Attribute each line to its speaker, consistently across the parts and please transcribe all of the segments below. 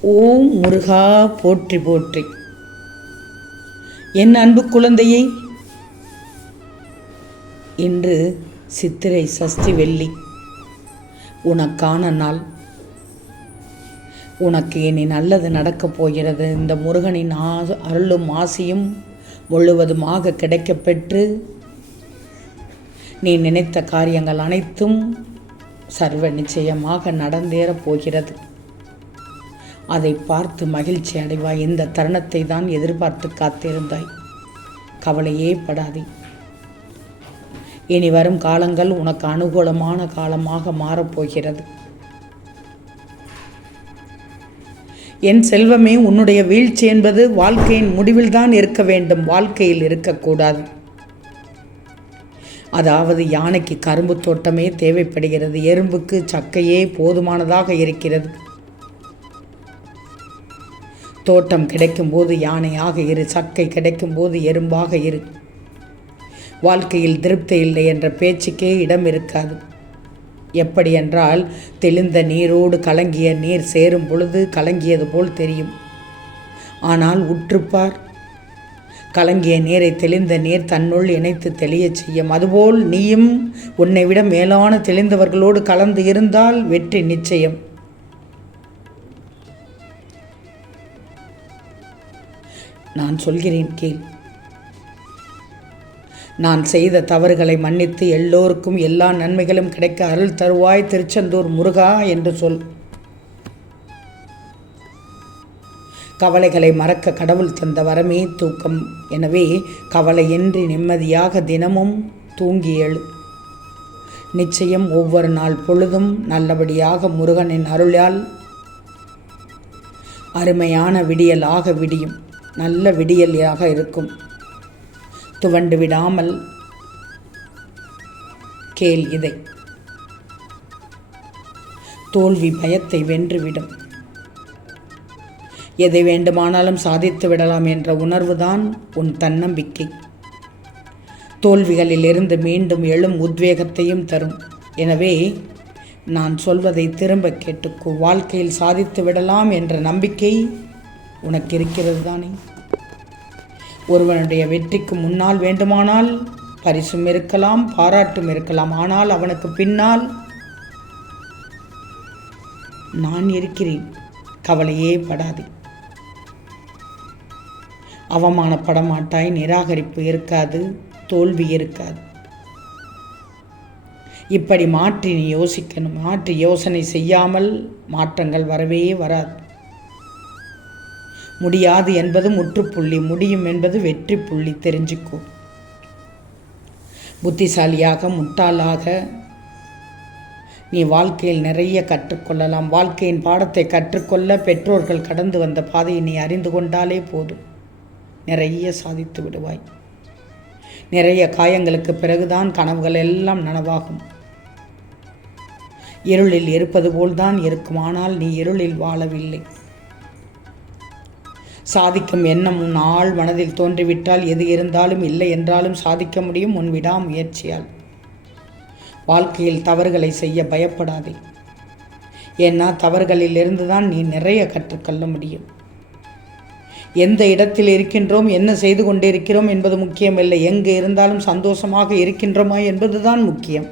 Speaker 1: ஓம் முருகா போற்றி போற்றி. என் அன்பு குழந்தையை இன்று சித்திரை சஷ்டி வெள்ளி. உனக்கான நாள். உனக்கு இனி நல்லது நடக்கப் போகிறது. இந்த முருகனின் ஆ அருளும் ஆசியும் முழுவதுமாக கிடைக்கப்பெற்று நீ நினைத்த காரியங்கள் அனைத்தும் சர்வ நிச்சயமாக நடந்தேறப் போகிறது. அதை பார்த்து மகிழ்ச்சி அடைவாய். இந்த தருணத்தை தான் எதிர்பார்த்து காத்திருந்தாய். கவலையே படாதே. இனி வரும் காலங்கள் உனக்கு அனுகூலமான காலமாக மாறப்போகிறது என் செல்வமே உன்னுடைய வீழ்ச்சி என்பது வாழ்க்கையின் முடிவில் தான் இருக்க வேண்டும். வாழ்க்கையில் இருக்கக்கூடாது. அதாவது யானைக்கு கரும்பு தோட்டமே தேவைப்படுகிறது. எறும்புக்கு சக்கையே போதுமானதாக இருக்கிறது. தோட்டம் கிடைக்கும்போது யானையாக இரு சக்கை கிடைக்கும்போது எறும்பாக இரு. வாழ்க்கையில் திருப்தி இல்லை என்ற பேச்சுக்கே இடம் இருக்காது. எப்படி என்றால் தெளிந்த நீரோடு கலங்கிய நீர் சேரும் பொழுது கலங்கியது போல் தெரியும். ஆனால் உற்றுப்பார். கலங்கிய நீரை தெளிந்த நீர் தன்னுள் இணைத்து தெளியச் செய்யும். அதுபோல் நீயும் உன்னை விட மேலான தெளிந்தவர்களோடு கலந்து இருந்தால் வெற்றி நிச்சயம். நான் சொல்கிறேன் கேள். நான் செய்த தவறுகளை மன்னித்து எல்லோருக்கும் எல்லா நன்மைகளும் கிடைக்க அருள் தருவாய் திருச்செந்தூர் முருகா என்று சொல். கவலைகளை மறக்க கடவுள் தந்த வரமே தூக்கம். எனவே கவலையின்றி நிம்மதியாக தினமும் தூங்கி எழு. நிச்சயம் ஒவ்வொரு நாள் பொழுதும் நல்லபடியாக முருகனின் அருளால் அருமையான விடியலாக விடியும். நல்ல விடியலியாக இருக்கும். துவண்டு விடாமல் கேள் இதை. தோல்வி பயத்தை வென்றுவிடும். எதை வேண்டுமானாலும் சாதித்து விடலாம் என்ற உணர்வுதான் உன் தன்னம்பிக்கை. தோல்விகளிலிருந்து மீண்டும் எழும் உத்வேகத்தையும் தரும். எனவே நான் சொல்வதை திரும்ப கேட்டுக்கோ வாழ்க்கையில் சாதித்து விடலாம் என்ற நம்பிக்கை உனக்கு இருக்கிறது தானே? ஒருவனுடைய வெற்றிக்கு முன்னால் வேண்டுமானால் பரிசும் இருக்கலாம் பாராட்டும் இருக்கலாம். ஆனால் அவனுக்கு பின்னால் நான் இருக்கிறேன். கவலையே படாதே. அவமானப்பட மாட்டாய் நிராகரிப்பு இருக்காது தோல்வி இருக்காது. இப்படி மாற்றி நீ யோசிக்கணும். மாற்றி யோசனை செய்யாமல் மாற்றங்கள் வரவே வராது. முடியாது என்பது முற்றுப்புள்ளி முடியும் என்பது வெற்றி புள்ளி தெரிஞ்சுக்கோ. புத்திசாலியாக முட்டாளாக நீ வாழ்க்கையில் நிறைய கற்றுக்கொள்ளலாம். வாழ்க்கையின் பாடத்தை கற்றுக்கொள்ள பெற்றோர்கள் கடந்து வந்த பாதையை நீ அறிந்து கொண்டாலே போதும். நிறைய சாதித்து விடுவாய். நிறைய காயங்களுக்கு பிறகுதான் கனவுகள் எல்லாம் நனவாகும். இருளில் இருப்பது போல்தான் இருக்கும் ஆனால் நீ இருளில் வாழவில்லை. சாதிக்கும் எண்ணம் உன் ஆள் மனதில் தோன்றிவிட்டால் எது இருந்தாலும் இல்லை என்றாலும் சாதிக்க முடியும் உன் விடாமுயற்சியால். வாழ்க்கையில் தவறுகளை செய்ய பயப்படாதே. ஏன்னா தவறுகளிலிருந்து தான் நீ நிறைய கற்றுக்கொள்ள முடியும். எந்த இடத்தில் இருக்கின்றோம் என்ன செய்து கொண்டிருக்கிறோம் என்பது முக்கியமில்லை. எங்கு இருந்தாலும் சந்தோஷமாக இருக்கின்றோமா என்பதுதான் முக்கியம்.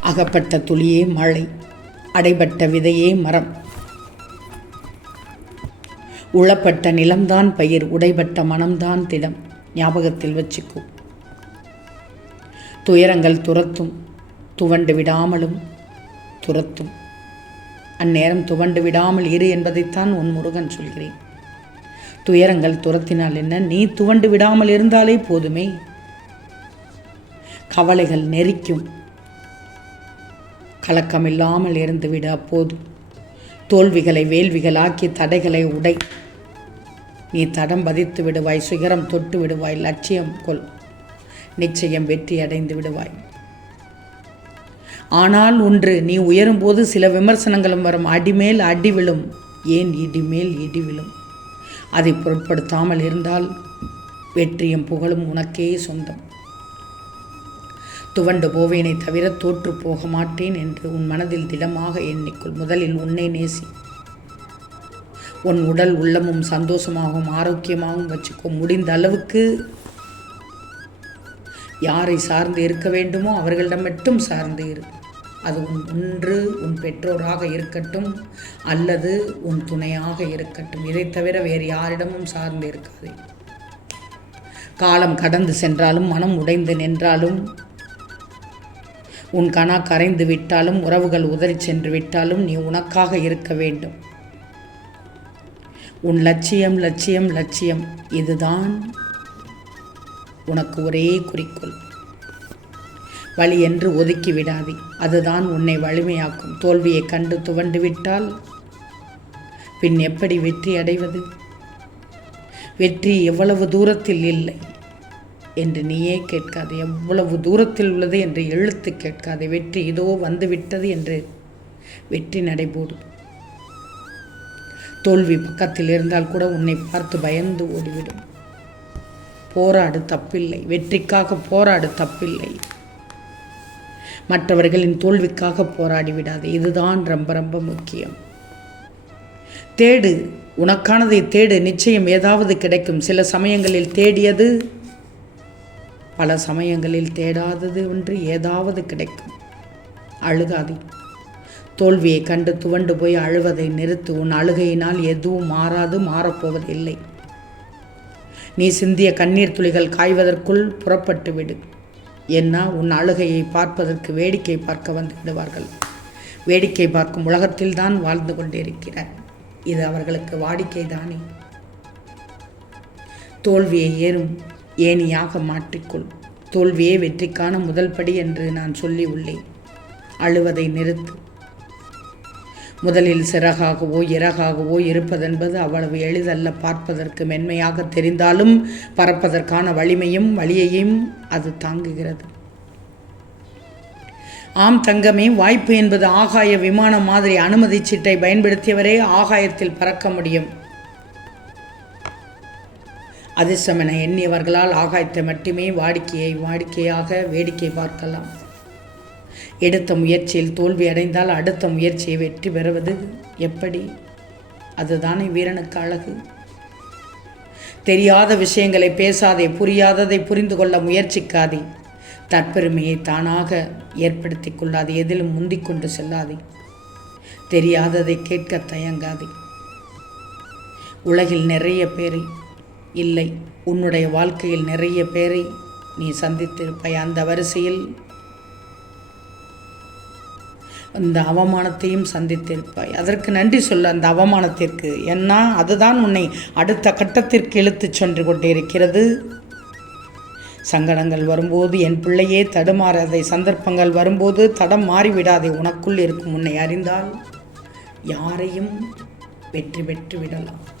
Speaker 1: அகப்பட்ட துளியே மழை அடைபட்ட விதையே மரம். உழப்பட்ட நிலம்தான் பயிர் உடைபட்ட மனம்தான் திடம். ஞாபகத்தில் வச்சுக்கும் துயரங்கள் துரத்தும் துவண்டு விடாமலும் துரத்தும். அந்நேரம் துவண்டு விடாமல் இரு என்பதைத்தான் உன் முருகன் சொல்கிறேன். துயரங்கள் துரத்தினால் என்ன? நீ துவண்டு விடாமல் இருந்தாலே போதுமே. கவலைகள் நெறிக்கும் கலக்கமில்லாமல் இருந்துவிட போதும். தோல்விகளை வேள்விகளாக்கி தடைகளை உடை. நீ தடம் பதித்து விடுவாய் சுயரம் தொட்டு விடுவாய் லட்சியம் கொள். நிச்சயம் வெற்றி அடைந்து விடுவாய். ஆனால் ஒன்று நீ உயரும்போது சில விமர்சனங்களும் வரும். அடிமேல் அடி விழும். ஏன் இடிமேல் இடி விழும்? அதை பொருட்படுத்தாமல் இருந்தால் வெற்றியும் புகழும் உனக்கே சொந்தம். துவண்டு போவேனை தவிர தோற்று போக மாட்டேன் என்று உன் மனதில் திடமாக எண்ணிக்கொள். முதலில் உன்னை நேசி. உன் உடல் உள்ளமும் சந்தோஷமாகவும் ஆரோக்கியமாகவும் வச்சுக்கோ. முடிந்த அளவுக்கு யாரை சார்ந்து இருக்க வேண்டுமோ அவர்களிடம் மட்டும் சார்ந்து இரு. அது உன் ஒன்று உன் பெற்றோராக இருக்கட்டும் அல்லது உன் துணையாக இருக்கட்டும். இதை தவிர வேறு யாரிடமும் சார்ந்து இருக்காதே. காலம் கடந்து சென்றாலும் மனம் உடைந்து நின்றாலும் உன் கணா கரைந்து விட்டாலும் உறவுகள் உதறி சென்று விட்டாலும் நீ உனக்காக இருக்க வேண்டும். உன் லட்சியம் லட்சியம் லட்சியம் இதுதான். உனக்கு ஒரே குறிக்கோள். வழி என்று ஒதுக்கி விடாதே. அதுதான் உன்னை வலிமையாக்கும். தோல்வியை கண்டு துவண்டு விட்டால் பின் எப்படி வெற்றி அடைவது? வெற்றி எவ்வளவு தூரத்தில் இல்லை. என்று நீயே கேட்காதே. எவ்வளவு தூரத்தில் உள்ளது என்று எழுத்து கேட்காதே. வெற்றி இதோ வந்துவிட்டது என்று வெற்றி நடைபோடும் தோல்வி பக்கத்தில் இருந்தால் கூட உன்னை பார்த்து பயந்து ஓடிவிடும். போராடு தப்பில்லை. வெற்றிக்காக போராடு தப்பில்லை. மற்றவர்களின் தோல்விக்காக போராடி விடாது. இதுதான் ரொம்ப ரொம்ப முக்கியம். தேடு. உனக்கானதை தேடு. நிச்சயம் ஏதாவது கிடைக்கும். சில சமயங்களில் தேடியது பல சமயங்களில் தேடாதது ஒன்று ஏதாவது கிடைக்கும். அழுகாதே. தோல்வியை கண்டு துவண்டு போய் அழுவதை நிறுத்து உன் அழுகையினால் எதுவும் மாறாது மாறப்போவதில்லை நீ சிந்திய கண்ணீர் துளிகள் காய்வதற்குள் புறப்பட்டு விடு. என்ன உன் அழுகையை பார்ப்பதற்கு வேடிக்கை பார்க்க வந்து விடுவார்கள். வேடிக்கை பார்க்கும் உலகத்தில்தான் வாழ்ந்து கொண்டிருக்கிறார். இது அவர்களுக்கு வாடிக்கை தானே தோல்வியை ஏறும் ஏணியாக மாற்றிக்கொள். தோல்வியே வெற்றிக்கான முதல் படி என்று நான் சொல்லி உள்ளேன். அழுவதை நிறுத்து. முதலில் சிறகாகவோ இறகாகவோ இருப்பதென்பது அவ்வளவு எளிதல்ல. பார்ப்பதற்கு மென்மையாக தெரிந்தாலும் பறப்பதற்கான வலிமையும் வலியையும் அது தாங்குகிறது. ஆம் தங்கமே வாய்ப்பு என்பது ஆகாய விமானம் மாதிரி அனுமதி சீட்டை பயன்படுத்தியவரே ஆகாயத்தில் பறக்க முடியும். அதிர்ஷ்டம் எண்ணியவர்களால் ஆகாயத்தை மட்டுமே வாடிக்கையை வாடிக்கையாக வேடிக்கை பார்க்கலாம். எடுத்த முயற்சியில் தோல்வி அடைந்தால் அடுத்த முயற்சியை வெற்றி பெறுவது எப்படி? அதுதானே வீரனுக்கு அழகு. தெரியாத விஷயங்களை பேசாதே புரியாததை புரிந்து கொள்ள முயற்சிக்காதே. தற்பெருமையை தானாக ஏற்படுத்தி கொள்ளாதே எதிலும் முந்திக்கொண்டு செல்லாதே. தெரியாததை கேட்க தயங்காதே. உலகில் நிறைய பேரை இல்லை. உன்னுடைய வாழ்க்கையில் நிறைய பேரை நீ சந்தித்திருப்பாய். அந்த வரிசையில் அந்த அவமானத்தையும் சந்தித்திருப்பாய். அதற்கு நன்றி சொல்ல அந்த அவமானத்திற்கு. ஏன்னா அதுதான் உன்னை அடுத்த கட்டத்திற்கு இழுத்துச் சென்று கொண்டிருக்கிறது. சங்கடங்கள் வரும்போது என் பிள்ளையே தடுமாறாதை. சந்தர்ப்பங்கள் வரும்போது தடம் மாறிவிடாதே. உனக்குள் இருக்கும் உன்னை அறிந்தால் யாரையும் வெற்றி பெற்று விடலாம்.